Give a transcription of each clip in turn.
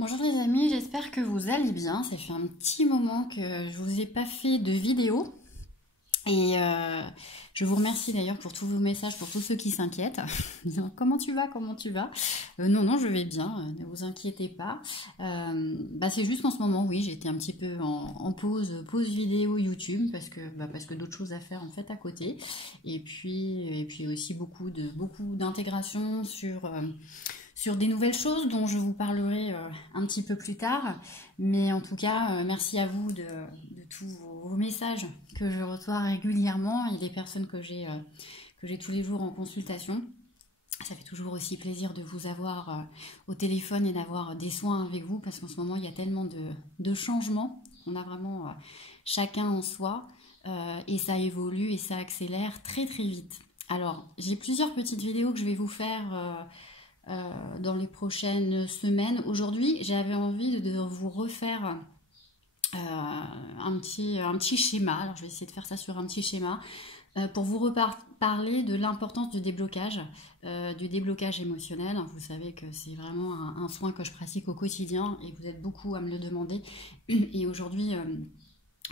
Bonjour les amis, j'espère que vous allez bien. Ça fait un petit moment que je vous ai pas fait de vidéo et je vous remercie d'ailleurs pour tous vos messages, pour tous ceux qui s'inquiètent. Disant, comment tu vas, comment tu vas? Non, je vais bien, ne vous inquiétez pas. C'est juste qu'en ce moment, oui, j'étais un petit peu en pause vidéo YouTube parce que d'autres choses à faire en fait à côté. Et puis aussi beaucoup d'intégration sur des nouvelles choses dont je vous parlerai un petit peu plus tard. Mais en tout cas, merci à vous de tous vos messages que je reçois régulièrement et des personnes que j'ai tous les jours en consultation. Ça fait toujours aussi plaisir de vous avoir au téléphone et d'avoir des soins avec vous parce qu'en ce moment, il y a tellement de changements. On a vraiment chacun en soi et ça évolue et ça accélère très très vite. Alors, j'ai plusieurs petites vidéos que je vais vous faire dans les prochaines semaines. Aujourd'hui, j'avais envie de vous refaire un petit schéma. Alors, je vais essayer de faire ça sur un petit schéma pour vous reparler de l'importance du déblocage émotionnel. Vous savez que c'est vraiment un soin que je pratique au quotidien et vous êtes beaucoup à me le demander. Et aujourd'hui,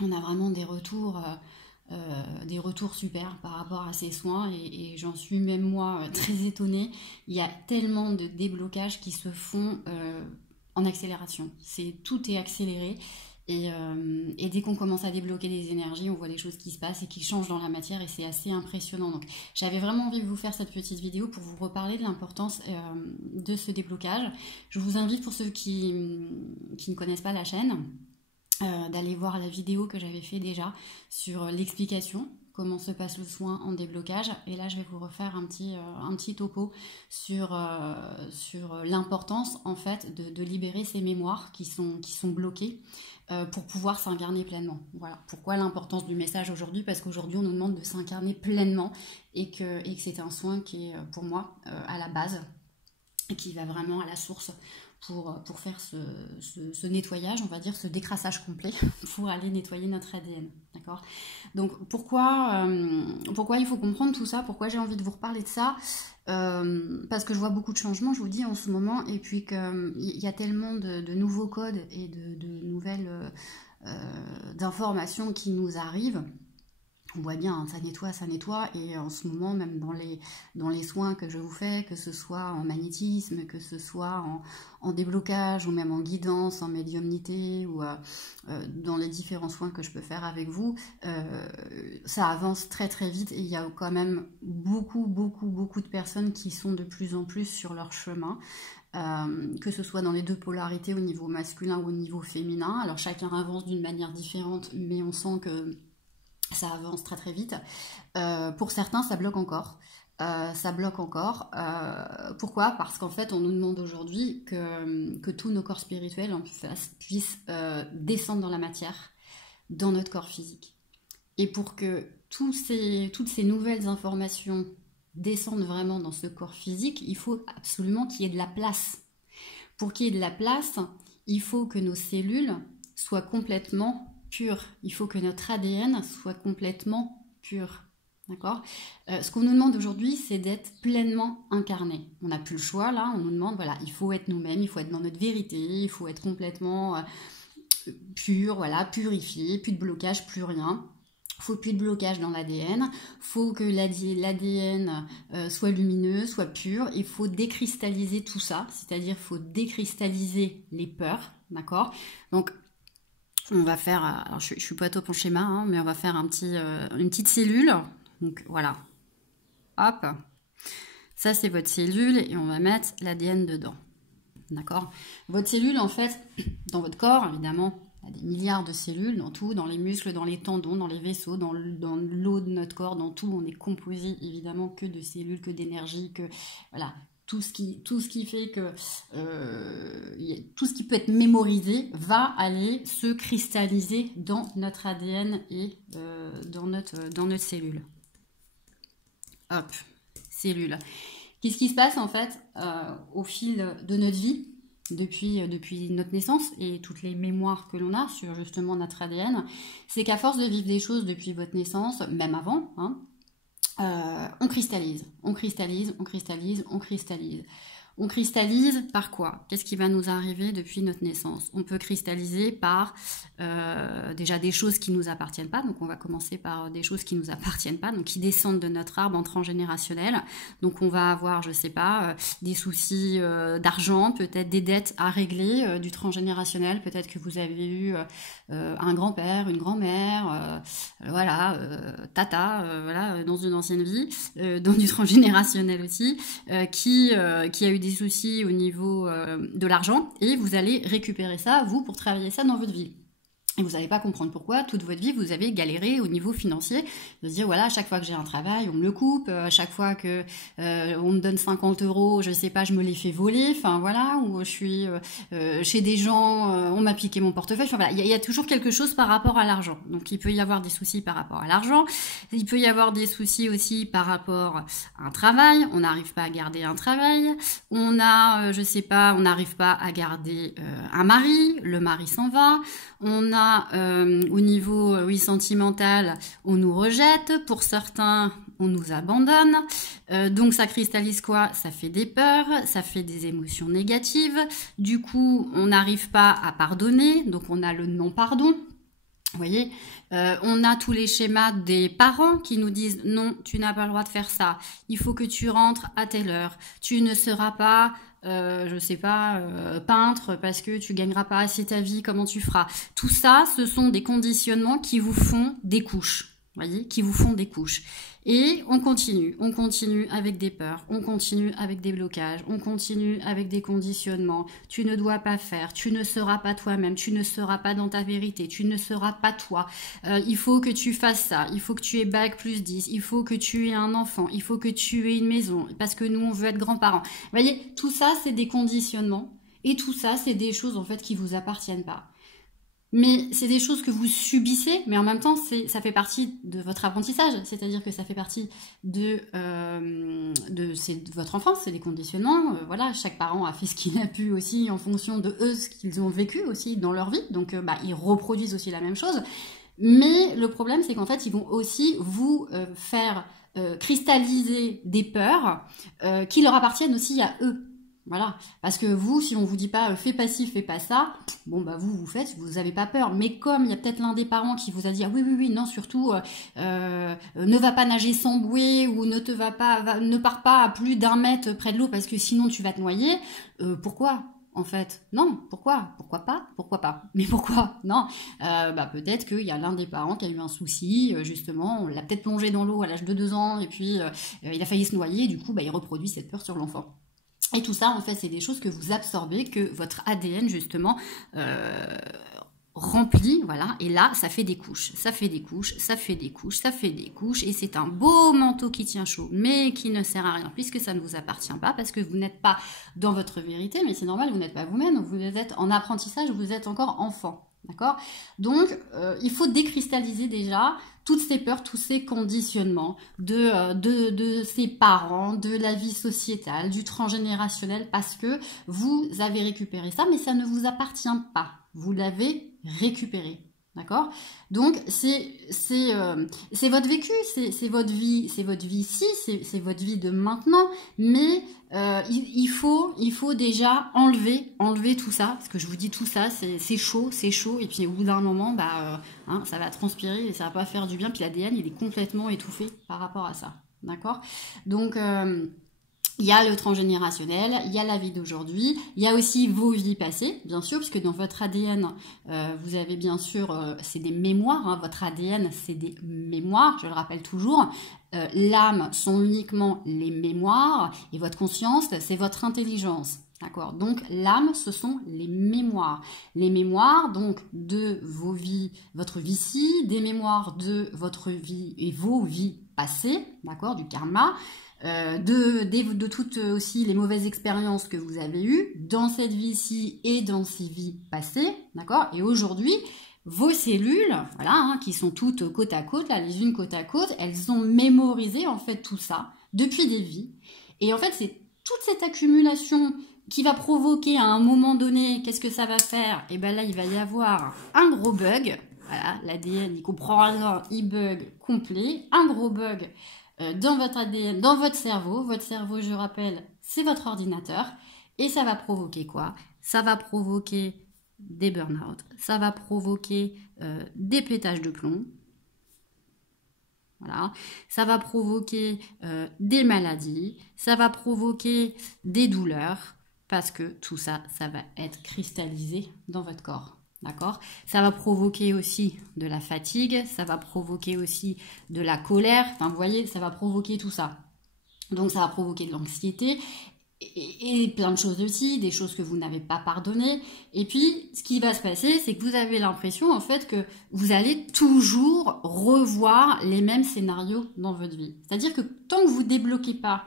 on a vraiment des retours super par rapport à ces soins et j'en suis même moi très étonnée. Il y a tellement de déblocages qui se font en accélération. Tout est accéléré et dès qu'on commence à débloquer des énergies, on voit des choses qui se passent et qui changent dans la matière et c'est assez impressionnant. Donc j'avais vraiment envie de vous faire cette petite vidéo pour vous reparler de l'importance de ce déblocage. Je vous invite pour ceux qui ne connaissent pas la chaîne d'aller voir la vidéo que j'avais fait déjà sur l'explication, comment se passe le soin en déblocage. Et là, je vais vous refaire un petit topo sur l'importance en fait de libérer ces mémoires qui sont bloquées pour pouvoir s'incarner pleinement. Voilà pourquoi l'importance du message aujourd'hui, parce qu'aujourd'hui, on nous demande de s'incarner pleinement et que c'est un soin qui est pour moi à la base et qui va vraiment à la source pour faire ce nettoyage, on va dire, ce décrassage complet pour aller nettoyer notre ADN, d'accord? Donc pourquoi il faut comprendre tout ça, pourquoi j'ai envie de vous reparler de ça, parce que je vois beaucoup de changements, je vous dis, en ce moment, et puis qu'il y a tellement de nouveaux codes et de nouvelles d'informations qui nous arrivent. On voit bien, ça nettoie, et en ce moment, même dans les soins que je vous fais, que ce soit en magnétisme, que ce soit en déblocage, ou même en guidance, en médiumnité, ou dans les différents soins que je peux faire avec vous, ça avance très très vite, et il y a quand même beaucoup de personnes qui sont de plus en plus sur leur chemin. Que ce soit dans les deux polarités, au niveau masculin ou au niveau féminin. Alors chacun avance d'une manière différente, mais on sent que ça avance très très vite. Pour certains, ça bloque encore. Pourquoi? Parce qu'en fait, on nous demande aujourd'hui que tous nos corps spirituels puissent descendre dans la matière, dans notre corps physique. Et pour que toutes ces nouvelles informations descendent vraiment dans ce corps physique, il faut absolument qu'il y ait de la place. Pour qu'il y ait de la place, il faut que nos cellules soient complètement pur. Il faut que notre ADN soit complètement pur. D'accord? Ce qu'on nous demande aujourd'hui, c'est d'être pleinement incarné. On n'a plus le choix, là. On nous demande, voilà, il faut être nous-mêmes, il faut être dans notre vérité, il faut être complètement pur, voilà, purifié, plus de blocage, plus rien. Il faut plus de blocage dans l'ADN. Il faut que l'ADN soit lumineux, soit pur. Il faut décristalliser tout ça, c'est-à-dire il faut décristalliser les peurs. D'accord? Donc, on va faire, alors je suis pas top en schéma, hein, mais on va faire une petite cellule. Donc voilà, hop, ça c'est votre cellule et on va mettre l'ADN dedans. D'accord? Votre cellule, en fait, dans votre corps, évidemment, il y a des milliards de cellules dans tout, dans les muscles, dans les tendons, dans les vaisseaux, dans l'eau de notre corps, dans tout. On est composé évidemment que de cellules, que d'énergie, que voilà. Tout ce qui fait que tout ce qui peut être mémorisé va aller se cristalliser dans notre ADN et dans notre cellule. Hop, cellule. Qu'est-ce qui se passe en fait au fil de notre vie depuis notre naissance et toutes les mémoires que l'on a sur justement notre ADN, c'est qu'à force de vivre des choses depuis votre naissance, même avant, hein, on cristallise. On cristallise par quoi? Qu'est-ce qui va nous arriver depuis notre naissance? On peut cristalliser par déjà des choses qui nous appartiennent pas. Donc on va commencer par des choses qui nous appartiennent pas, donc qui descendent de notre arbre en transgénérationnel. Donc on va avoir, je sais pas, des soucis d'argent, peut-être des dettes à régler du transgénérationnel. Peut-être que vous avez eu un grand-père, une grand-mère, voilà, tata, voilà, dans une ancienne vie, dans du transgénérationnel aussi, qui a eu des soucis au niveau de l'argent, et vous allez récupérer ça, vous, pour travailler ça dans votre vie. Et vous n'allez pas comprendre pourquoi, toute votre vie, vous avez galéré au niveau financier, de se dire, voilà, à chaque fois que j'ai un travail, on me le coupe, à chaque fois que on me donne 50 €, je sais pas, je me les fais voler, enfin voilà, ou je suis chez des gens, on m'a piqué mon portefeuille, enfin voilà, il y a toujours quelque chose par rapport à l'argent. Donc il peut y avoir des soucis par rapport à l'argent, il peut y avoir des soucis aussi par rapport à un travail, on n'arrive pas à garder un travail, on a, je sais pas, on n'arrive pas à garder un mari, le mari s'en va, on a au niveau sentimental, on nous rejette, pour certains on nous abandonne, donc ça cristallise quoi? Ça fait des peurs, ça fait des émotions négatives, du coup on n'arrive pas à pardonner, donc on a le non-pardon. Vous voyez, on a tous les schémas des parents qui nous disent non, tu n'as pas le droit de faire ça, il faut que tu rentres à telle heure, tu ne seras pas je sais pas, peintre parce que tu gagneras pas assez ta vie, comment tu feras? Tout ça, ce sont des conditionnements qui vous font des couches, voyez, qui vous font des couches. Et on continue avec des peurs, on continue avec des blocages, on continue avec des conditionnements. Tu ne dois pas faire, tu ne seras pas toi-même, tu ne seras pas dans ta vérité, tu ne seras pas toi. Il faut que tu fasses ça, il faut que tu aies bac plus 10, il faut que tu aies un enfant, il faut que tu aies une maison, parce que nous on veut être grands-parents. Vous voyez, tout ça c'est des conditionnements, et tout ça c'est des choses en fait qui vous appartiennent pas. Mais c'est des choses que vous subissez, mais en même temps, ça fait partie de votre apprentissage, c'est-à-dire que ça fait partie de votre enfance, c'est des conditionnements. Voilà, chaque parent a fait ce qu'il a pu aussi en fonction de eux, ce qu'ils ont vécu aussi dans leur vie, donc ils reproduisent aussi la même chose. Mais le problème, c'est qu'en fait, ils vont aussi vous faire cristalliser des peurs qui leur appartiennent aussi à eux. Voilà, parce que vous, si on vous dit pas fais pas ci, fais pas ça, bon bah vous faites, vous avez pas peur. Mais comme il y a peut-être l'un des parents qui vous a dit ah oui non surtout ne va pas nager sans bouée ou ne pars pas à plus d'1 mètre près de l'eau parce que sinon tu vas te noyer. Pourquoi? En fait, non. Pourquoi? Pourquoi pas? Mais pourquoi? Non. Peut-être qu'il y a l'un des parents qui a eu un souci, justement, on l'a peut-être plongé dans l'eau à l'âge de 2 ans et puis il a failli se noyer. Du coup, il reproduit cette peur sur l'enfant. Et tout ça, en fait, c'est des choses que vous absorbez, que votre ADN, justement, remplit, voilà. Et là, ça fait des couches, ça fait des couches, ça fait des couches, ça fait des couches. Et c'est un beau manteau qui tient chaud, mais qui ne sert à rien, puisque ça ne vous appartient pas, parce que vous n'êtes pas dans votre vérité, mais c'est normal, vous n'êtes pas vous-même, vous êtes en apprentissage, vous êtes encore enfant. D'accord? Donc, il faut décristalliser déjà toutes ces peurs, tous ces conditionnements de ses parents, de la vie sociétale, du transgénérationnel, parce que vous avez récupéré ça, mais ça ne vous appartient pas. Vous l'avez récupéré. D'accord? Donc, c'est votre vécu, c'est votre vie ici, c'est votre vie de maintenant, mais il faut déjà enlever tout ça, parce que je vous dis tout ça, c'est chaud, et puis au bout d'un moment, ça va transpirer et ça va pas faire du bien, puis l'ADN, il est complètement étouffé par rapport à ça. D'accord? Donc, il y a le transgénérationnel, il y a la vie d'aujourd'hui, il y a aussi vos vies passées, bien sûr, puisque dans votre ADN, vous avez bien sûr, c'est des mémoires, hein, votre ADN, c'est des mémoires, je le rappelle toujours. L'âme sont uniquement les mémoires, et votre conscience, c'est votre intelligence. D'accord? Donc, l'âme, ce sont les mémoires. Les mémoires, donc, de vos vies, votre vie-ci, des mémoires de votre vie et vos vies passées, d'accord? Du karma. De toutes aussi les mauvaises expériences que vous avez eues dans cette vie-ci et dans ces vies passées, d'accord? Et aujourd'hui, vos cellules, voilà, hein, qui sont toutes côte à côte, là, les unes côte à côte, elles ont mémorisé en fait tout ça depuis des vies. Et en fait, c'est toute cette accumulation qui va provoquer à un moment donné, qu'est-ce que ça va faire? Et ben là, il va y avoir un gros bug. Voilà, l'ADN, il comprend rien, il bug complet, un gros bug dans votre ADN, dans votre cerveau. Votre cerveau, je rappelle, c'est votre ordinateur. Et ça va provoquer quoi? Ça va provoquer des burn-out, ça va provoquer des pétages de plomb, voilà. Ça va provoquer des maladies, ça va provoquer des douleurs, parce que tout ça, ça va être cristallisé dans votre corps. D'accord? Ça va provoquer aussi de la fatigue, ça va provoquer aussi de la colère, enfin vous voyez, ça va provoquer tout ça. Donc ça va provoquer de l'anxiété et plein de choses aussi, des choses que vous n'avez pas pardonnées. Et puis, ce qui va se passer, c'est que vous avez l'impression, en fait, que vous allez toujours revoir les mêmes scénarios dans votre vie. C'est-à-dire que tant que vous ne débloquez pas,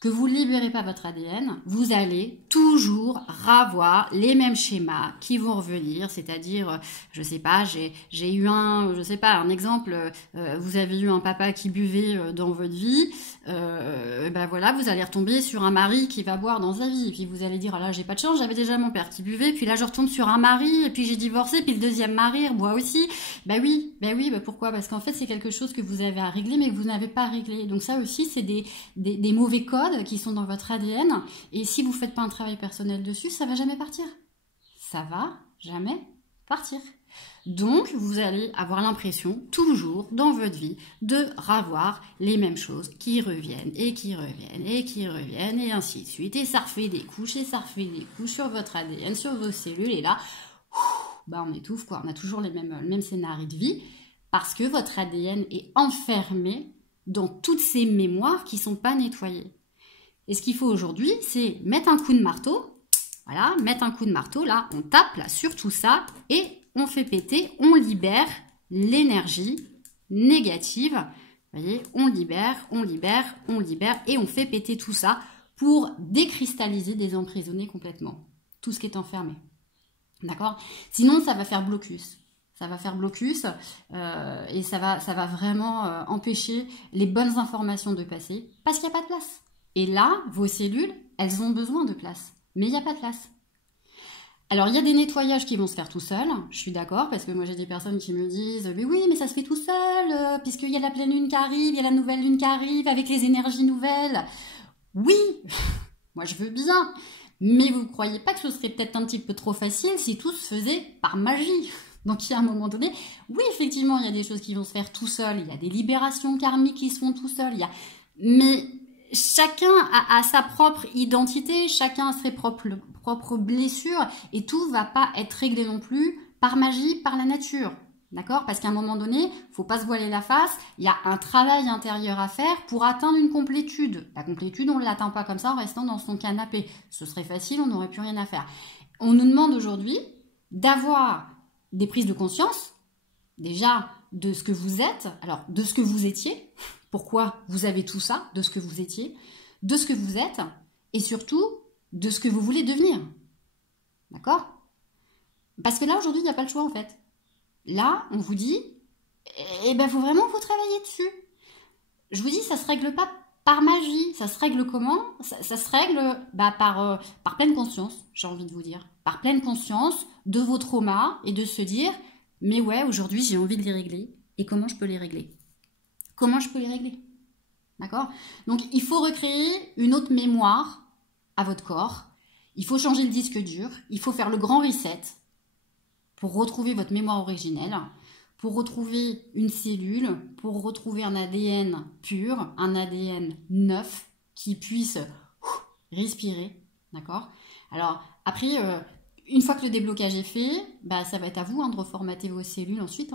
que vous ne libérez pas votre ADN, vous allez toujours revoir les mêmes schémas qui vont revenir, c'est-à-dire, je sais pas, j'ai eu un exemple, vous avez eu un papa qui buvait dans votre vie, ben voilà, vous allez retomber sur un mari qui va boire dans sa vie, et puis vous allez dire, ah là, j'ai pas de chance, j'avais déjà mon père qui buvait, puis là, je retombe sur un mari, et puis j'ai divorcé, puis le deuxième mari boit aussi. Ben oui, pourquoi? Parce qu'en fait, c'est quelque chose que vous avez à régler, mais que vous n'avez pas réglé. Donc ça aussi, c'est des mauvais codes qui sont dans votre ADN, et si vous faites pas un travail personnel dessus, ça va jamais partir. Ça va jamais partir. Donc, vous allez avoir l'impression, toujours dans votre vie, de revoir les mêmes choses qui reviennent, et qui reviennent, et qui reviennent, et ainsi de suite. Et ça refait des couches, et ça refait des couches sur votre ADN, sur vos cellules, et là, on étouffe, quoi. On a toujours le même scénario de vie, parce que votre ADN est enfermé dans toutes ces mémoires qui ne sont pas nettoyées. Et ce qu'il faut aujourd'hui, c'est mettre un coup de marteau. Voilà, mettre un coup de marteau, là, on tape là sur tout ça et on fait péter, on libère l'énergie négative. Vous voyez, on libère et on fait péter tout ça pour décristalliser, désemprisonner complètement tout ce qui est enfermé. D'accord? Sinon, ça va faire blocus. Ça va faire blocus et ça va vraiment empêcher les bonnes informations de passer parce qu'il n'y a pas de place. Et là, vos cellules, elles ont besoin de place, mais il n'y a pas de place. Alors, il y a des nettoyages qui vont se faire tout seuls, je suis d'accord, parce que moi j'ai des personnes qui me disent « Mais oui, mais ça se fait tout seul, puisqu'il y a la pleine lune qui arrive, il y a la nouvelle lune qui arrive, avec les énergies nouvelles. » Oui, moi je veux bien, mais vous ne croyez pas que ce serait peut-être un petit peu trop facile si tout se faisait par magie? Donc, il y a un moment donné, oui, effectivement, il y a des choses qui vont se faire tout seul, il y a des libérations karmiques qui se font tout seul, mais chacun a sa propre identité, chacun a ses propres blessures, et tout ne va pas être réglé non plus par magie, par la nature. D'accord? Parce qu'à un moment donné, il ne faut pas se voiler la face, il y a un travail intérieur à faire pour atteindre une complétude. La complétude, on ne l'atteint pas comme ça en restant dans son canapé. Ce serait facile, on n'aurait plus rien à faire. On nous demande aujourd'hui d'avoir des prises de conscience, déjà de ce que vous êtes, alors de ce que vous étiez, pourquoi vous avez tout ça, de ce que vous étiez, de ce que vous êtes, et surtout de ce que vous voulez devenir. D'accord? Parce que là, aujourd'hui, il n'y a pas le choix, en fait. Là, on vous dit, faut vraiment vous travailler dessus. Je vous dis, ça ne se règle pas par magie. Ça se règle comment? Ça se règle par pleine conscience, j'ai envie de vous dire. Par pleine conscience de vos traumas et de se dire, mais ouais, aujourd'hui, j'ai envie de les régler. Et comment je peux les régler? Comment je peux les régler? D'accord? Donc, il faut recréer une autre mémoire à votre corps. Il faut changer le disque dur. Il faut faire le grand reset pour retrouver votre mémoire originelle, pour retrouver une cellule, pour retrouver un ADN pur, un ADN neuf qui puisse respirer. D'accord? Alors, après, une fois que le déblocage est fait, ça va être à vous de reformater vos cellules ensuite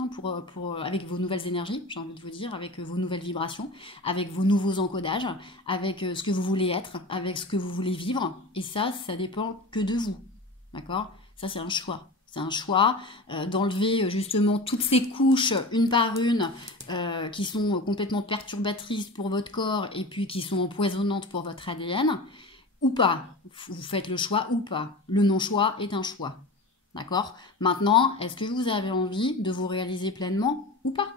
avec vos nouvelles énergies, j'ai envie de vous dire, avec vos nouvelles vibrations, avec vos nouveaux encodages, avec ce que vous voulez être, avec ce que vous voulez vivre. Et ça dépend que de vous. D'accord? Ça, c'est un choix. C'est un choix d'enlever justement toutes ces couches, une par une, qui sont complètement perturbatrices pour votre corps et puis qui sont empoisonnantes pour votre ADN. Ou pas, vous faites le choix ou pas. Le non-choix est un choix. D'accord? Maintenant, est-ce que vous avez envie de vous réaliser pleinement ou pas?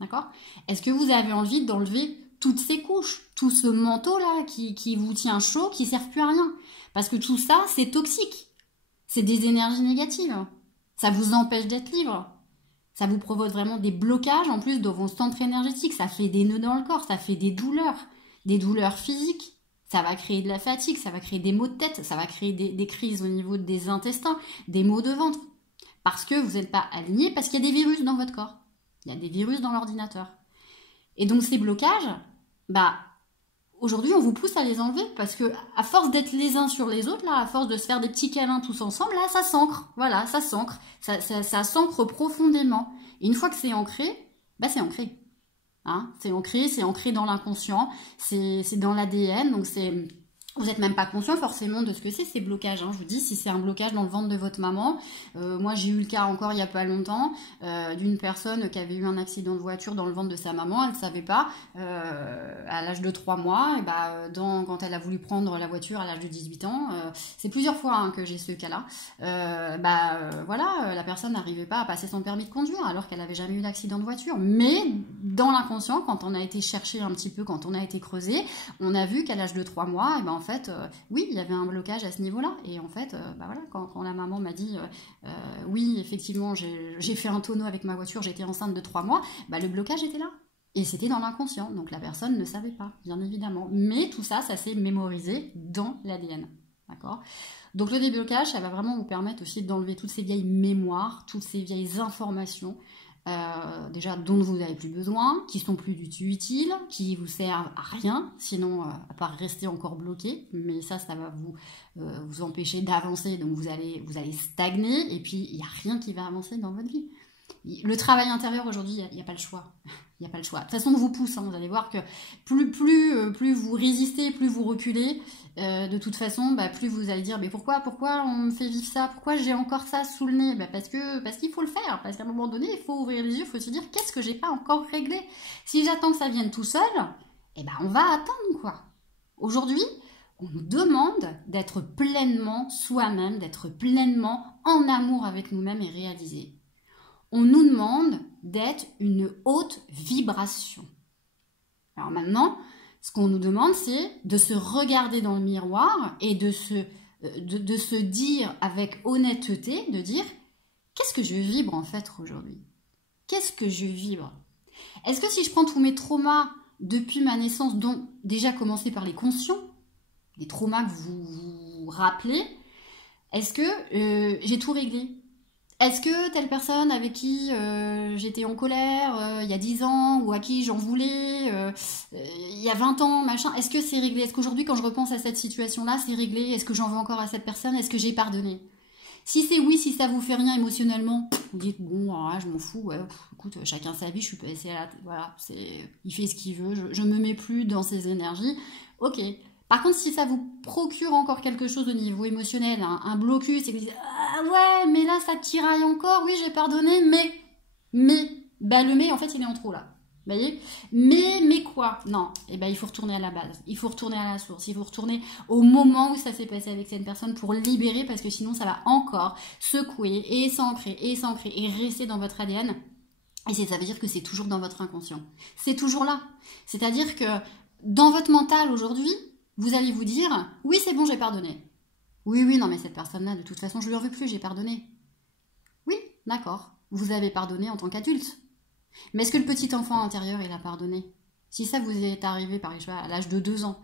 D'accord? Est-ce que vous avez envie d'enlever toutes ces couches, tout ce manteau-là qui vous tient chaud, qui ne sert plus à rien? Parce que tout ça, c'est toxique. C'est des énergies négatives. Ça vous empêche d'être libre. Ça vous provoque vraiment des blocages, en plus, dans vos centres énergétiques. Ça fait des nœuds dans le corps, ça fait des douleurs physiques. Ça va créer de la fatigue, ça va créer des maux de tête, ça va créer des crises au niveau des intestins, des maux de ventre. Parce que vous n'êtes pas aligné, parce qu'il y a des virus dans votre corps. Il y a des virus dans l'ordinateur. Et donc ces blocages, aujourd'hui on vous pousse à les enlever parce que à force d'être les uns sur les autres, là, à force de se faire des petits câlins tous ensemble, là ça s'ancre. Voilà, ça s'ancre. Ça s'ancre profondément. Et une fois que c'est ancré, c'est ancré. Hein, c'est ancré dans l'inconscient, c'est dans l'ADN, donc vous n'êtes même pas conscient forcément de ce que c'est ces blocages. Hein. Je vous dis, si c'est un blocage dans le ventre de votre maman, moi j'ai eu le cas encore il n'y a pas longtemps d'une personne qui avait eu un accident de voiture dans le ventre de sa maman, elle ne savait pas, à l'âge de 3 mois, et quand elle a voulu prendre la voiture à l'âge de 18 ans, c'est plusieurs fois que j'ai ce cas-là, la personne n'arrivait pas à passer son permis de conduire alors qu'elle n'avait jamais eu d'accident de voiture. Mais dans l'inconscient, quand on a été chercher un petit peu, quand on a été creusé, on a vu qu'à l'âge de 3 mois, en fait, oui, il y avait un blocage à ce niveau-là. Et en fait, quand la maman m'a dit oui, effectivement, j'ai fait un tonneau avec ma voiture, j'étais enceinte de 3 mois, le blocage était là. Et c'était dans l'inconscient. Donc la personne ne savait pas, bien évidemment. Mais tout ça, ça s'est mémorisé dans l'ADN. D'accord ? Donc le déblocage, ça va vraiment vous permettre aussi d'enlever toutes ces vieilles mémoires, toutes ces vieilles informations, déjà dont vous n'avez plus besoin, qui sont plus du tout utiles, qui vous servent à rien, sinon à part rester encore bloqué, mais ça va vous empêcher d'avancer, donc vous allez stagner, et puis il n'y a rien qui va avancer dans votre vie. Le travail intérieur aujourd'hui, il n'y a pas le choix. Il n'y a pas le choix. De toute façon, on vous pousse. Hein. Vous allez voir que plus vous résistez, plus vous reculez. De toute façon, plus vous allez dire, mais pourquoi on me fait vivre ça? Pourquoi j'ai encore ça sous le nez? Parce qu'il faut le faire. Parce qu'à un moment donné, il faut ouvrir les yeux, il faut se dire, qu'est-ce que j'ai pas encore réglé? Si j'attends que ça vienne tout seul, on va attendre, quoi. Aujourd'hui, on nous demande d'être pleinement soi-même, d'être pleinement en amour avec nous-mêmes et réalisés. On nous demande d'être une haute vibration. Alors maintenant, ce qu'on nous demande, c'est de se regarder dans le miroir et de se dire avec honnêteté, de dire, qu'est-ce que je vibre en fait aujourd'hui? Qu'est-ce que je vibre? Est-ce que si je prends tous mes traumas depuis ma naissance, dont déjà commencer par les conscients, les traumas que vous vous rappelez, est-ce que j'ai tout réglé? Est-ce que telle personne avec qui j'étais en colère il y a 10 ans ou à qui j'en voulais il y a 20 ans, machin, est-ce que c'est réglé? Est-ce qu'aujourd'hui, quand je repense à cette situation-là, c'est réglé? Est-ce que j'en veux encore à cette personne? Est-ce que j'ai pardonné? Si c'est oui, si ça vous fait rien émotionnellement, vous dites bon, je m'en fous, écoute, chacun sa vie, je suis passée à voilà, il fait ce qu'il veut, je me mets plus dans ses énergies, ok. Par contre, si ça vous procure encore quelque chose au niveau émotionnel, un blocus, et que vous dites ah ouais, mais là ça tiraille encore, oui j'ai pardonné, mais, le mais en fait il est en trop là. Vous voyez? Mais quoi? Non, il faut retourner à la base, il faut retourner à la source, il faut retourner au moment où ça s'est passé avec cette personne pour libérer, parce que sinon ça va encore secouer et s'ancrer et rester dans votre ADN. Et ça veut dire que c'est toujours dans votre inconscient. C'est toujours là. C'est-à-dire que dans votre mental aujourd'hui, vous allez vous dire, oui, c'est bon, j'ai pardonné. Oui, non, mais cette personne-là, de toute façon, je lui en veux plus, j'ai pardonné. Oui, d'accord, vous avez pardonné en tant qu'adulte. Mais est-ce que le petit enfant intérieur, il a pardonné? Si ça vous est arrivé, par exemple, à l'âge de 2 ans,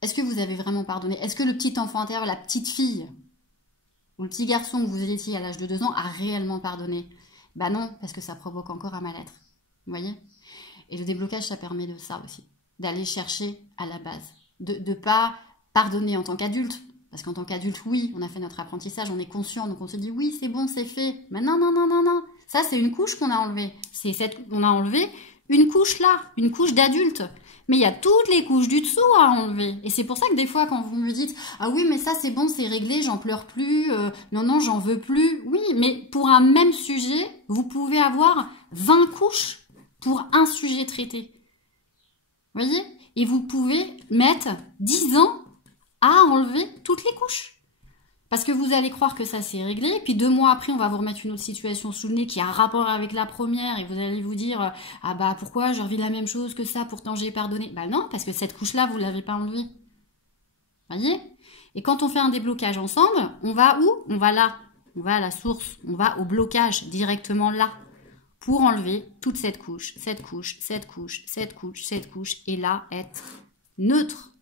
est-ce que vous avez vraiment pardonné? Est-ce que le petit enfant intérieur, la petite fille, ou le petit garçon que vous étiez à l'âge de 2 ans, a réellement pardonné? Non, parce que ça provoque encore un mal-être. Vous voyez? Et le déblocage, ça permet de ça aussi. D'aller chercher à la base, de ne pas pardonner en tant qu'adulte, parce qu'en tant qu'adulte, oui, on a fait notre apprentissage, on est conscient, donc on se dit oui, c'est bon, c'est fait, mais non, ça c'est une couche qu'on a enlevée, on a enlevé une couche là, une couche d'adulte, mais il y a toutes les couches du dessous à enlever, et c'est pour ça que des fois quand vous me dites ah oui, mais ça c'est bon, c'est réglé, j'en pleure plus, non, j'en veux plus, oui, mais pour un même sujet, vous pouvez avoir 20 couches pour un sujet traité. Vous voyez? Et vous pouvez mettre 10 ans à enlever toutes les couches. Parce que vous allez croire que ça c'est réglé, et puis 2 mois après, on va vous remettre une autre situation sous le nez qui a un rapport avec la première, et vous allez vous dire ah pourquoi je revis la même chose que ça, pourtant j'ai pardonné. Non, parce que cette couche-là, vous ne l'avez pas enlevée. Vous voyez? Et quand on fait un déblocage ensemble, on va où? On va là. On va à la source. On va au blocage, directement là. Pour enlever toute cette couche, et là, être neutre,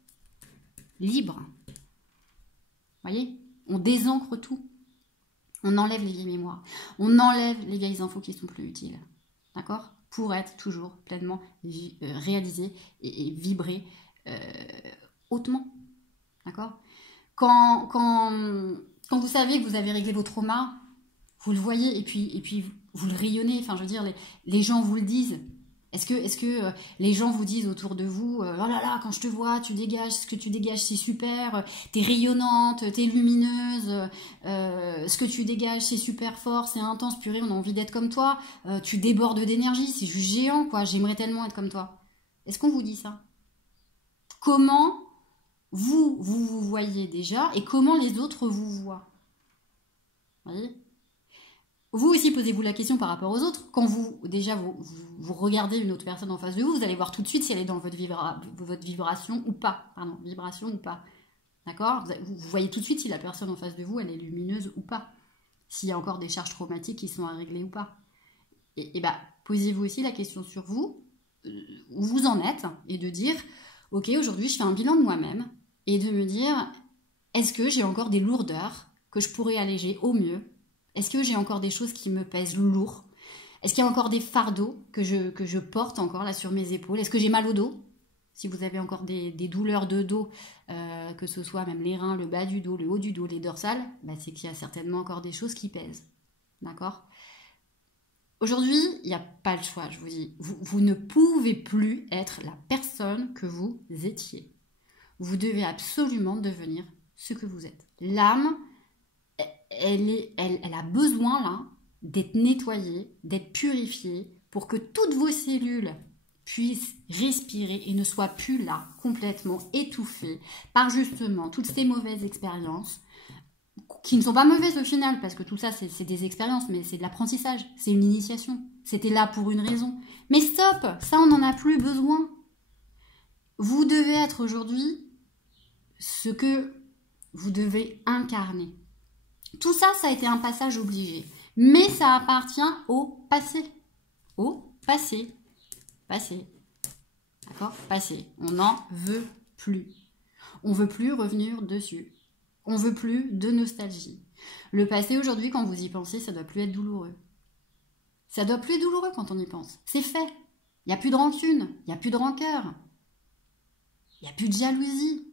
libre. Vous voyez? On désancre tout. On enlève les vieilles mémoires. On enlève les vieilles infos qui sont plus utiles. D'accord? Pour être toujours pleinement réalisé et vibrer hautement. D'accord? Quand vous savez que vous avez réglé vos traumas, vous le voyez et puis vous le rayonnez. Enfin, je veux dire, les gens vous le disent. Est-ce que les gens vous disent autour de vous, oh là là, quand je te vois, tu dégages, ce que tu dégages, c'est super, t'es rayonnante, t'es lumineuse, ce que tu dégages, c'est super fort, c'est intense, purée, on a envie d'être comme toi, tu débordes d'énergie, c'est juste géant, quoi, j'aimerais tellement être comme toi. Est-ce qu'on vous dit ça? Comment vous voyez déjà et comment les autres vous voient? Vous voyez? Vous aussi, posez-vous la question par rapport aux autres. Quand vous regardez une autre personne en face de vous, vous allez voir tout de suite si elle est dans votre vibration ou pas. Pardon, vibration ou pas. D'accord? Vous voyez tout de suite si la personne en face de vous, elle est lumineuse ou pas. S'il y a encore des charges traumatiques qui sont à régler ou pas. Et bah, posez-vous aussi la question sur vous, où vous en êtes, et de dire, ok, aujourd'hui, je fais un bilan de moi-même, et de me dire, est-ce que j'ai encore des lourdeurs que je pourrais alléger au mieux? Est-ce que j'ai encore des choses qui me pèsent lourd? Est-ce qu'il y a encore des fardeaux que je porte encore là sur mes épaules? Est-ce que j'ai mal au dos? Si vous avez encore des douleurs de dos, que ce soit même les reins, le bas du dos, le haut du dos, les dorsales, bah c'est qu'il y a certainement encore des choses qui pèsent. D'accord? Aujourd'hui, il n'y a pas le choix, je vous dis. Vous ne pouvez plus être la personne que vous étiez. Vous devez absolument devenir ce que vous êtes. L'âme, elle a besoin là d'être nettoyée, d'être purifiée pour que toutes vos cellules puissent respirer et ne soient plus là, complètement étouffées par justement toutes ces mauvaises expériences qui ne sont pas mauvaises au final parce que tout ça c'est des expériences mais c'est de l'apprentissage, c'est une initiation. C'était là pour une raison. Mais stop, ça on n'en a plus besoin. Vous devez être aujourd'hui ce que vous devez incarner. Tout ça, ça a été un passage obligé. Mais ça appartient au passé. Au passé. Passé. D'accord? Passé. On n'en veut plus. On ne veut plus revenir dessus. On ne veut plus de nostalgie. Le passé, aujourd'hui, quand vous y pensez, ça ne doit plus être douloureux. Ça ne doit plus être douloureux quand on y pense. C'est fait. Il n'y a plus de rancune. Il n'y a plus de rancœur. Il n'y a plus de jalousie.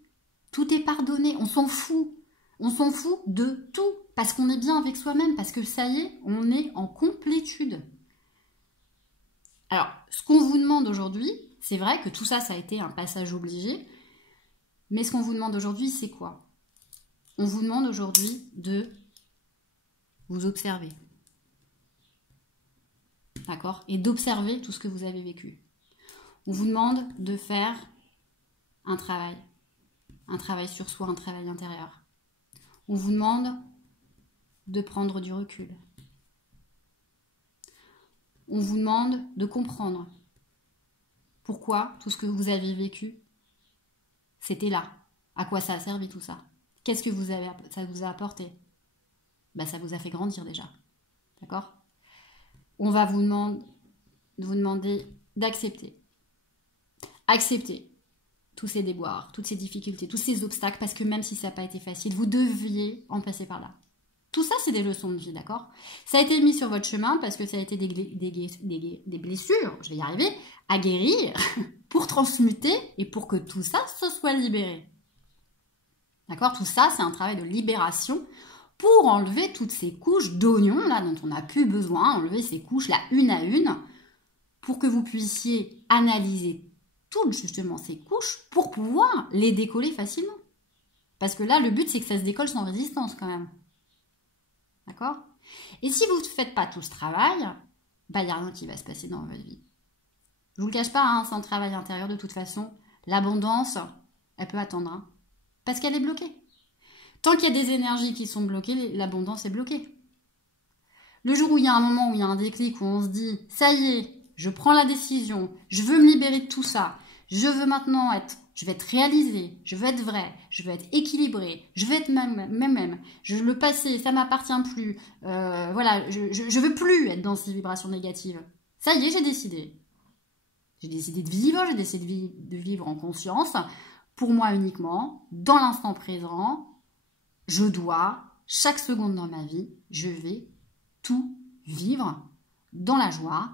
Tout est pardonné. On s'en fout. On s'en fout de tout. Parce qu'on est bien avec soi-même, parce que ça y est, on est en complétude. Alors, ce qu'on vous demande aujourd'hui, c'est vrai que tout ça, ça a été un passage obligé, mais ce qu'on vous demande aujourd'hui, c'est quoi? On vous demande aujourd'hui de vous observer. D'accord? Et d'observer tout ce que vous avez vécu. On vous demande de faire un travail sur soi, un travail intérieur. On vous demande de prendre du recul. On vous demande de comprendre pourquoi tout ce que vous avez vécu, c'était là. À quoi ça a servi tout ça? Qu'est-ce que ça vous a apporté? Ben, ça vous a fait grandir déjà. D'accord? On va vous demander d'accepter. Accepter tous ces déboires, toutes ces difficultés, tous ces obstacles, parce que même si ça n'a pas été facile, vous deviez en passer par là. Tout ça, c'est des leçons de vie, d'accord? Ça a été mis sur votre chemin parce que ça a été des blessures, je vais y arriver, à guérir pour transmuter et pour que tout ça se soit libéré. D'accord? Tout ça, c'est un travail de libération pour enlever toutes ces couches d'oignons là dont on n'a plus besoin, enlever ces couches là une à une pour que vous puissiez analyser toutes justement ces couches pour pouvoir les décoller facilement. Parce que là, le but, c'est que ça se décolle sans résistance quand même. D'accord? Et si vous ne faites pas tout ce travail, bah, il n'y a rien qui va se passer dans votre vie. Je ne vous le cache pas, hein, sans travail intérieur, de toute façon, l'abondance, elle peut attendre. Hein, parce qu'elle est bloquée. Tant qu'il y a des énergies qui sont bloquées, l'abondance est bloquée. Le jour où il y a un moment où il y a un déclic, où on se dit, ça y est, je prends la décision, je veux me libérer de tout ça, je veux maintenant je vais être réalisée, je veux être vraie, je veux être équilibrée, je veux être même, le passé, ça m'appartient plus, voilà, je veux plus être dans ces vibrations négatives. Ça y est, j'ai décidé. J'ai décidé de vivre, j'ai décidé de vivre en conscience pour moi uniquement, dans l'instant présent, je dois, chaque seconde dans ma vie, je vais tout vivre dans la joie,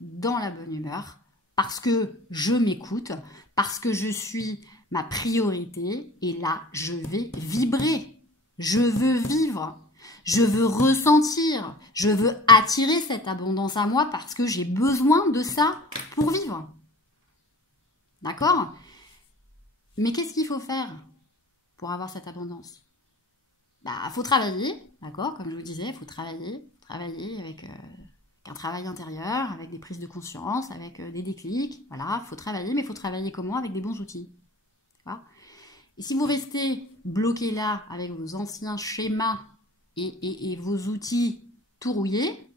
dans la bonne humeur, parce que je m'écoute, parce que je suis ma priorité, et là, je vais vibrer. Je veux vivre, je veux ressentir, je veux attirer cette abondance à moi parce que j'ai besoin de ça pour vivre. D'accord? Mais qu'est-ce qu'il faut faire pour avoir cette abondance? Bah, faut travailler, d'accord? Comme je vous disais, il faut travailler avec un travail intérieur, avec des prises de conscience, avec des déclics. Voilà, il faut travailler, mais il faut travailler comment? Avec des bons outils. Voilà. Et si vous restez bloqué là avec vos anciens schémas et vos outils tout rouillés,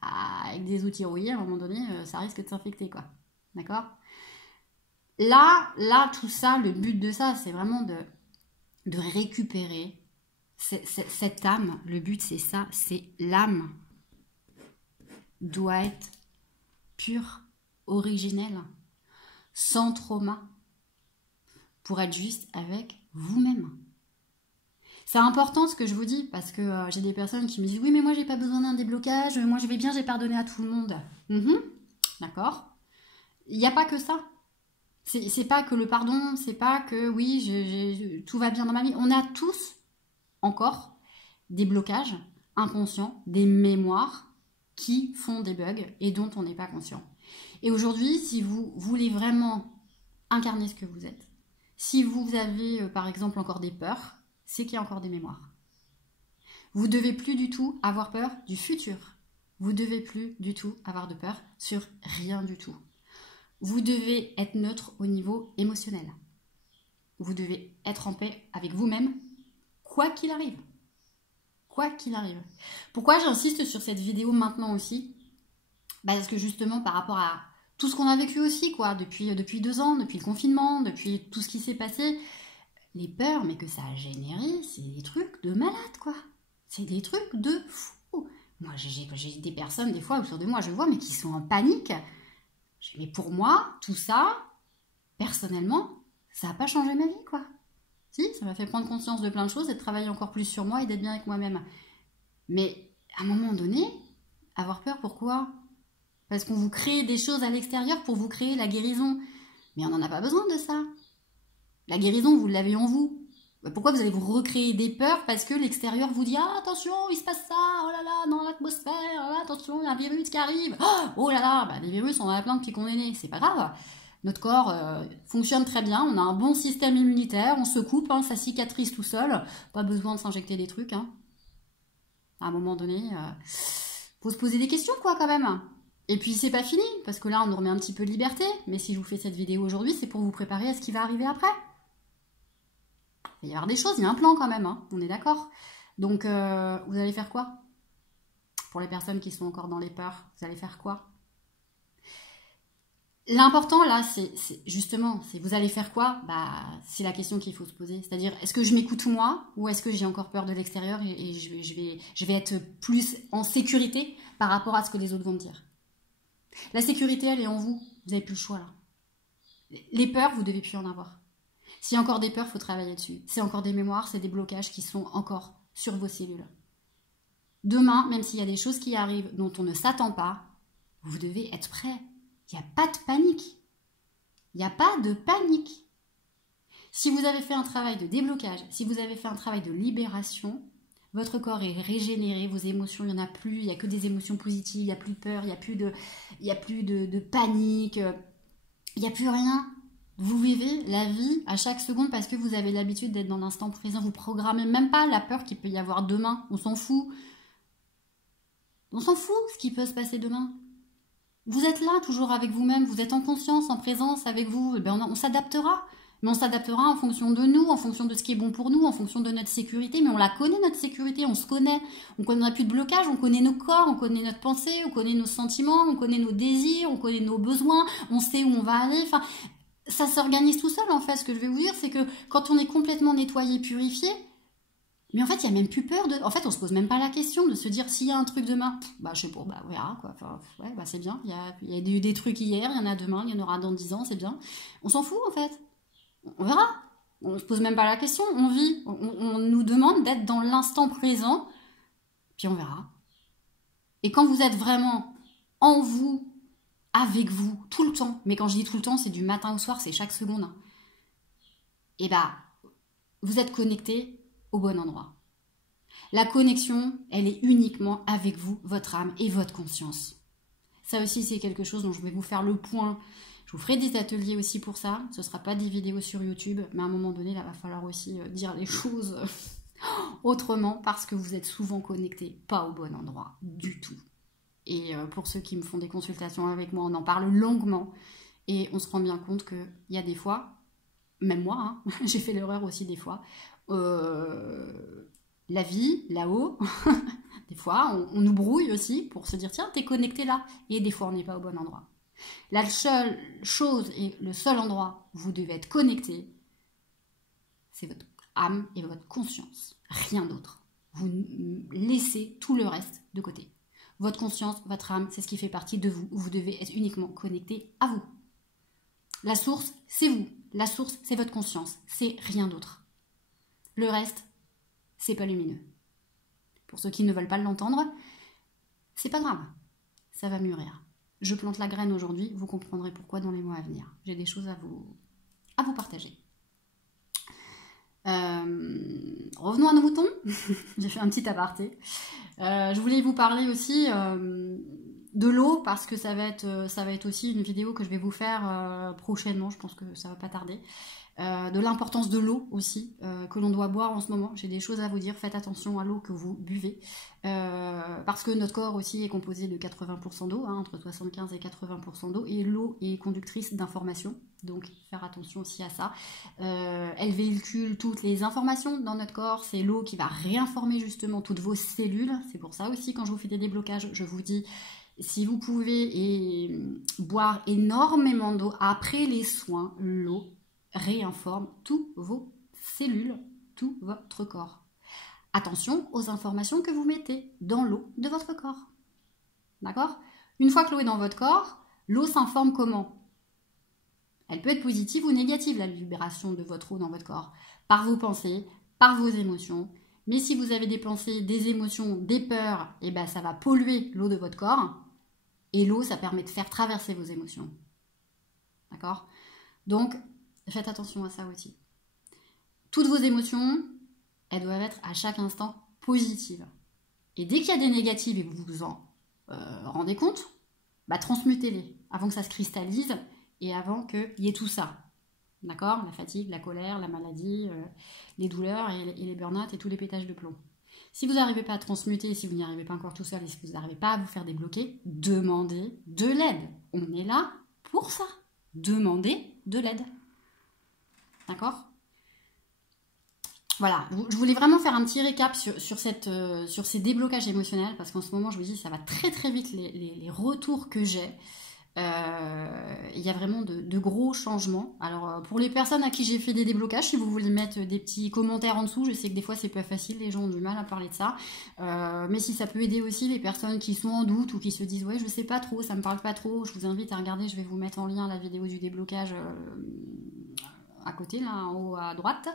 bah, avec des outils rouillés, à un moment donné, ça risque de s'infecter, quoi. D'accord? Là, tout ça, le but de ça, c'est vraiment de récupérer cette âme. Le but, c'est ça, c'est l'âme doit être pure, originelle, sans trauma, pour être juste avec vous-même. C'est important ce que je vous dis, parce que j'ai des personnes qui me disent « Oui, mais moi, j'ai pas besoin d'un déblocage, moi, je vais bien, j'ai pardonné à tout le monde. D'accord. Il n'y a pas que ça. C'est pas que le pardon, c'est pas que oui, tout va bien dans ma vie. On a tous encore des blocages inconscients, des mémoires qui font des bugs et dont on n'est pas conscient. Et aujourd'hui, si vous voulez vraiment incarner ce que vous êtes, si vous avez par exemple encore des peurs, c'est qu'il y a encore des mémoires. Vous ne devez plus du tout avoir peur du futur. Vous ne devez plus du tout avoir de peur sur rien du tout. Vous devez être neutre au niveau émotionnel. Vous devez être en paix avec vous-même, quoi qu'il arrive. Quoi qu'il arrive. Pourquoi j'insiste sur cette vidéo maintenant aussi? Parce que justement, par rapport à tout ce qu'on a vécu aussi, quoi, depuis 2 ans, depuis le confinement, depuis tout ce qui s'est passé, les peurs, mais que ça a généré, c'est des trucs de malade, quoi. C'est des trucs de fou. Moi, j'ai des personnes, des fois, autour de moi, je vois, mais qui sont en panique. Mais pour moi, tout ça, personnellement, ça n'a pas changé ma vie, quoi. Si, ça m'a fait prendre conscience de plein de choses et de travailler encore plus sur moi et d'être bien avec moi-même. Mais à un moment donné, avoir peur, pourquoi? Parce qu'on vous crée des choses à l'extérieur pour vous créer la guérison. Mais on n'en a pas besoin de ça. La guérison, vous l'avez en vous. Pourquoi vous allez vous recréer des peurs? Parce que l'extérieur vous dit « Ah, attention, il se passe ça, oh là là, dans l'atmosphère, oh, attention, il y a un virus qui arrive. Oh là là, bah, les virus, on en a plein depuis qu'on est né, c'est pas grave. Notre corps fonctionne très bien, on a un bon système immunitaire, on se coupe, hein, ça cicatrise tout seul, pas besoin de s'injecter des trucs. Hein. À un moment donné, faut se poser des questions, quoi, quand même. Et puis, c'est pas fini, parce que là, on nous remet un petit peu de liberté, mais si je vous fais cette vidéo aujourd'hui, c'est pour vous préparer à ce qui va arriver après. Il va y avoir des choses, il y a un plan quand même, hein, on est d'accord. Donc, vous allez faire quoi? Pour les personnes qui sont encore dans les peurs, vous allez faire quoi? L'important là, c'est justement, vous allez faire quoi? Bah, c'est la question qu'il faut se poser. C'est-à-dire, est-ce que je m'écoute moi ou est-ce que j'ai encore peur de l'extérieur et je vais être plus en sécurité par rapport à ce que les autres vont me dire? La sécurité, elle est en vous. Vous n'avez plus le choix là. Les peurs, vous devez plus en avoir. S'il y a encore des peurs, il faut travailler dessus. C'est encore des mémoires, c'est des blocages qui sont encore sur vos cellules. Demain, même s'il y a des choses qui arrivent dont on ne s'attend pas, vous devez être prêt. Il n'y a pas de panique. Il n'y a pas de panique. Si vous avez fait un travail de déblocage, si vous avez fait un travail de libération, votre corps est régénéré, vos émotions, il n'y en a plus, il n'y a que des émotions positives, il n'y a plus de peur, il n'y a plus de panique, il n'y a plus rien. Vous vivez la vie à chaque seconde parce que vous avez l'habitude d'être dans l'instant présent. Vous ne programmez même pas la peur qu'il peut y avoir demain. On s'en fout. On s'en fout ce qui peut se passer demain. Vous êtes là, toujours avec vous-même. Vous êtes en conscience, en présence avec vous. Eh bien, on s'adaptera. Mais on s'adaptera en fonction de nous, en fonction de ce qui est bon pour nous, en fonction de notre sécurité. Mais on la connaît, notre sécurité. On se connaît. On n'a plus de blocage. On connaît nos corps. On connaît notre pensée. On connaît nos sentiments. On connaît nos désirs. On connaît nos besoins. On sait où on va aller. Enfin... Ça s'organise tout seul en fait. Ce que je vais vous dire, c'est que quand on est complètement nettoyé, purifié, mais en fait il n'y a même plus peur de... En fait on se pose même pas la question de se dire s'il y a un truc demain, bah je sais pas, bah on verra quoi. Enfin, ouais, bah c'est bien, il y a eu des trucs hier, il y en a demain, il y en aura dans 10 ans, c'est bien. On s'en fout en fait. On verra. On se pose même pas la question, on vit. On nous demande d'être dans l'instant présent, puis on verra. Et quand vous êtes vraiment en vous, avec vous, tout le temps, mais quand je dis tout le temps, c'est du matin au soir, c'est chaque seconde, hein. Et bah, vous êtes connecté au bon endroit. La connexion, elle est uniquement avec vous, votre âme et votre conscience. Ça aussi, c'est quelque chose dont je vais vous faire le point. Je vous ferai des ateliers aussi pour ça. Ce ne sera pas des vidéos sur YouTube, mais à un moment donné, là, il va falloir aussi dire les choses autrement parce que vous êtes souvent connecté, pas au bon endroit du tout. Et pour ceux qui me font des consultations avec moi, on en parle longuement et on se rend bien compte qu'il y a des fois, même moi, hein, j'ai fait l'erreur aussi des fois, la vie, là-haut, des fois, on nous brouille aussi pour se dire, tiens, t'es connecté là. Et des fois, on n'est pas au bon endroit. La seule chose et le seul endroit où vous devez être connecté, c'est votre âme et votre conscience. Rien d'autre. Vous laissez tout le reste de côté. Votre conscience, votre âme, c'est ce qui fait partie de vous. Vous devez être uniquement connecté à vous. La source, c'est vous. La source, c'est votre conscience. C'est rien d'autre. Le reste, c'est pas lumineux. Pour ceux qui ne veulent pas l'entendre, c'est pas grave. Ça va mûrir. Je plante la graine aujourd'hui, vous comprendrez pourquoi dans les mois à venir. J'ai des choses à vous partager. Revenons à nos moutons. J'ai fait un petit aparté. Je voulais vous parler aussi de l'eau parce que ça va être aussi une vidéo que je vais vous faire prochainement. Je pense que ça va pas tarder. De l'importance de l'eau aussi que l'on doit boire en ce moment. J'ai des choses à vous dire. Faites attention à l'eau que vous buvez parce que notre corps aussi est composé de 80% d'eau, hein, entre 75 et 80% d'eau, et l'eau est conductrice d'informations. Donc faire attention aussi à ça. Elle véhicule toutes les informations dans notre corps. C'est l'eau qui va réinformer justement toutes vos cellules. C'est pour ça aussi quand je vous fais des déblocages, je vous dis si vous pouvez boire énormément d'eau après les soins, l'eau réinforme tous vos cellules, tout votre corps. Attention aux informations que vous mettez dans l'eau de votre corps. D'accord? Une fois que l'eau est dans votre corps, l'eau s'informe comment? Elle peut être positive ou négative, la libération de votre eau dans votre corps. Par vos pensées, par vos émotions. Mais si vous avez des pensées, des émotions, des peurs, eh ben ça va polluer l'eau de votre corps. Et l'eau, ça permet de faire traverser vos émotions. D'accord? Donc, faites attention à ça aussi. Toutes vos émotions, elles doivent être à chaque instant positives. Et dès qu'il y a des négatives et vous vous en rendez compte, bah, transmutez-les avant que ça se cristallise et avant qu'il y ait tout ça. D'accord? La fatigue, la colère, la maladie, les douleurs et les burn-out et tous les pétages de plomb. Si vous n'arrivez pas à transmuter, si vous n'y arrivez pas encore tout seul et si vous n'arrivez pas à vous faire débloquer, demandez de l'aide. On est là pour ça. Demandez de l'aide. D'accord? Voilà, je voulais vraiment faire un petit récap sur ces déblocages émotionnels parce qu'en ce moment, je vous dis, ça va très très vite les retours que j'ai. Il y a vraiment de gros changements. Alors pour les personnes à qui j'ai fait des déblocages, si vous voulez mettre des petits commentaires en dessous, je sais que des fois c'est pas facile, les gens ont du mal à parler de ça, mais si ça peut aider aussi les personnes qui sont en doute ou qui se disent ouais je sais pas trop, ça me parle pas trop, je vous invite à regarder, je vais vous mettre en lien la vidéo du déblocage à côté, là, en haut à droite.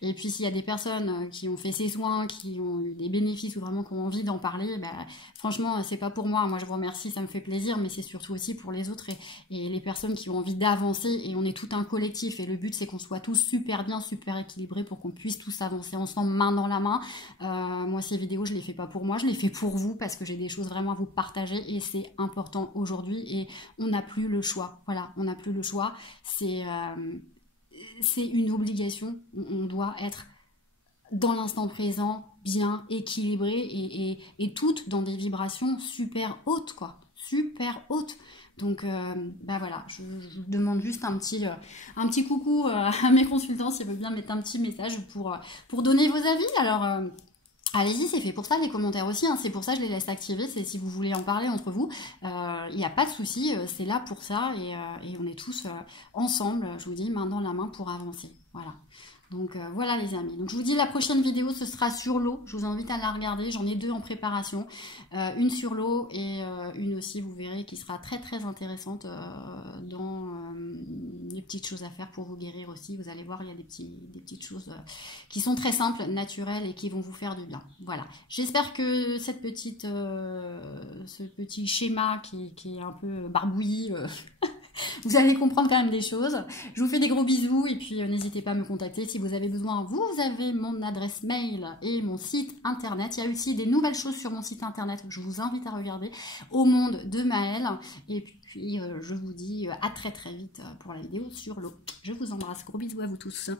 Et puis s'il y a des personnes qui ont fait ces soins, qui ont eu des bénéfices ou vraiment qui ont envie d'en parler, bah, franchement, c'est pas pour moi. Moi, je vous remercie, ça me fait plaisir, mais c'est surtout aussi pour les autres et les personnes qui ont envie d'avancer. Et on est tout un collectif. Et le but, c'est qu'on soit tous super bien, super équilibrés pour qu'on puisse tous avancer ensemble, main dans la main. Moi, ces vidéos, je les fais pas pour moi, je les fais pour vous parce que j'ai des choses vraiment à vous partager et c'est important aujourd'hui. Et on n'a plus le choix. Voilà, on n'a plus le choix. C'est une obligation, on doit être dans l'instant présent, bien équilibré et toutes dans des vibrations super hautes, quoi, super hautes. Donc, bah voilà, je demande juste un petit coucou à mes consultants s'ils veulent bien mettre un petit message pour donner vos avis. Alors, allez-y, c'est fait pour ça, les commentaires aussi, hein, c'est pour ça que je les laisse activer, c'est si vous voulez en parler entre vous, il n'y a pas de souci, c'est là pour ça, et on est tous ensemble, je vous dis, main dans la main pour avancer, voilà. Donc voilà les amis, donc je vous dis la prochaine vidéo ce sera sur l'eau, je vous invite à la regarder, j'en ai deux en préparation, une sur l'eau et une aussi vous verrez qui sera très très intéressante dans les petites choses à faire pour vous guérir aussi. Vous allez voir, il y a des petites choses qui sont très simples, naturelles et qui vont vous faire du bien. Voilà. J'espère que ce petit schéma qui est un peu barbouillis, vous allez comprendre quand même des choses. Je vous fais des gros bisous et puis n'hésitez pas à me contacter si vous avez besoin. Vous avez mon adresse mail et mon site internet. Il y a aussi des nouvelles choses sur mon site internet que je vous invite à regarder, Au Monde de Maëlle. Et puis je vous dis à très très vite pour la vidéo sur l'eau. Je vous embrasse. Gros bisous à vous tous.